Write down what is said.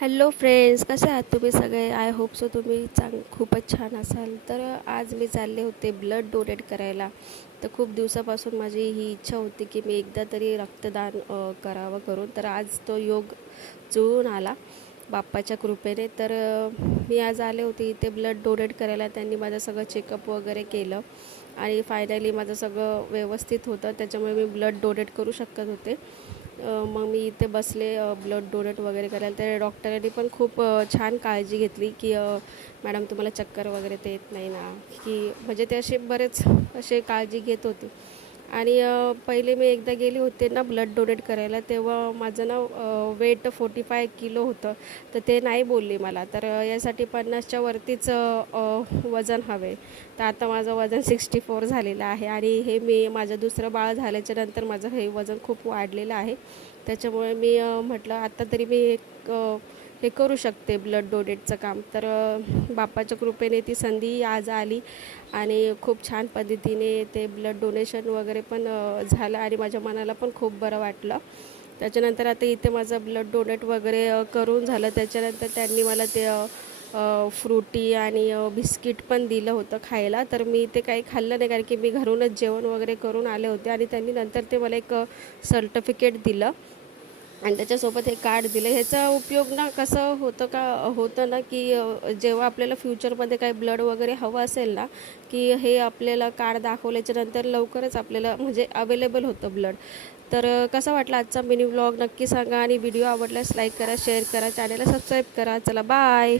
Hello friends, कसे आहात तुम्ही सगळे? आय होप सो तुम्ही खूपच छान असाल. तर आज मी चालले होते ब्लड डोनेट करायला. तर खूप दिवसापासून माझी ही इच्छा होती की मी एकदा तरी रक्तदान करावं करून. तर आज तो योग जुळून आला बाप्पाच्या कृपेने. तर मी आज आले होते इथे ब्लड डोनेट करायला. त्यांनी माझं सगळं चेकअप वगैरे केलं आणि फायनली माझं सगळं व्यवस्थित होतं, त्याच्यामुळे मी ब्लड डोनेट करू शकत होते. मग मी इथे बसले ब्लड डोनेट वगैरे करायला. तर डॉक्टरांनी पण खूप छान काळजी घेतली की मॅडम तुम्हाला चक्कर वगैरे तर येत नाही ना, की म्हणजे ते असे बरेच असे काळजी घेत होते. आणि पहिले मी एकदा गेले होते ना ब्लड डोनेट करायला, तेव्हा माझं ना वेट 45 किलो होतं. तर ते नाही बोलले मला. तर यासाठी 50च्या वरतीच वजन हवे. तर आता माझं वजन 64 झालेलं आहे आणि हे मी माझं दुसरं बाळ झाल्याच्यानंतर माझं हे वजन खूप वाढलेलं आहे. त्याच्यामुळे मी म्हटलं आता तरी मी एक हे करू शकते ब्लड डोनेटचं काम. तर बाप्पाच्या कृपेने ती संधी आज आली आणि खूप छान पद्धतीने ते ब्लड डोनेशन वगैरे पण झालं आणि माझ्या मनाला पण खूप बरं वाटलं. त्याच्यानंतर आता इथे माझं ब्लड डोनेट वगैरे करून झालं. त्याच्यानंतर त्यांनी मला ते फ्रुटी आणि बिस्किट पण दिलं होतं खायला. तर मी ते काही खाल्लं नाही, कारण की मी घरूनच जेवण वगैरे करून आले होते. आणि त्यांनी नंतर ते मला एक सर्टिफिकेट दिलं आणि त्याच्यासोबत हे कार्ड दिलं. ह्याचा उपयोग ना कसं होतं ना की जेव्हा आपल्याला फ्युचरमध्ये काही ब्लड वगैरे हवं असेल ना, की हे आपल्याला कार्ड दाखवल्याच्यानंतर लवकरच आपल्याला म्हणजे अवेलेबल होतं ब्लड. तर कसा वाटला आजचा मिनी व्लॉग नक्की सांगा आणि व्हिडिओ आवडल्यास लाईक करा, शेअर करा, चॅनलला सबस्क्राईब करा. चला बाय.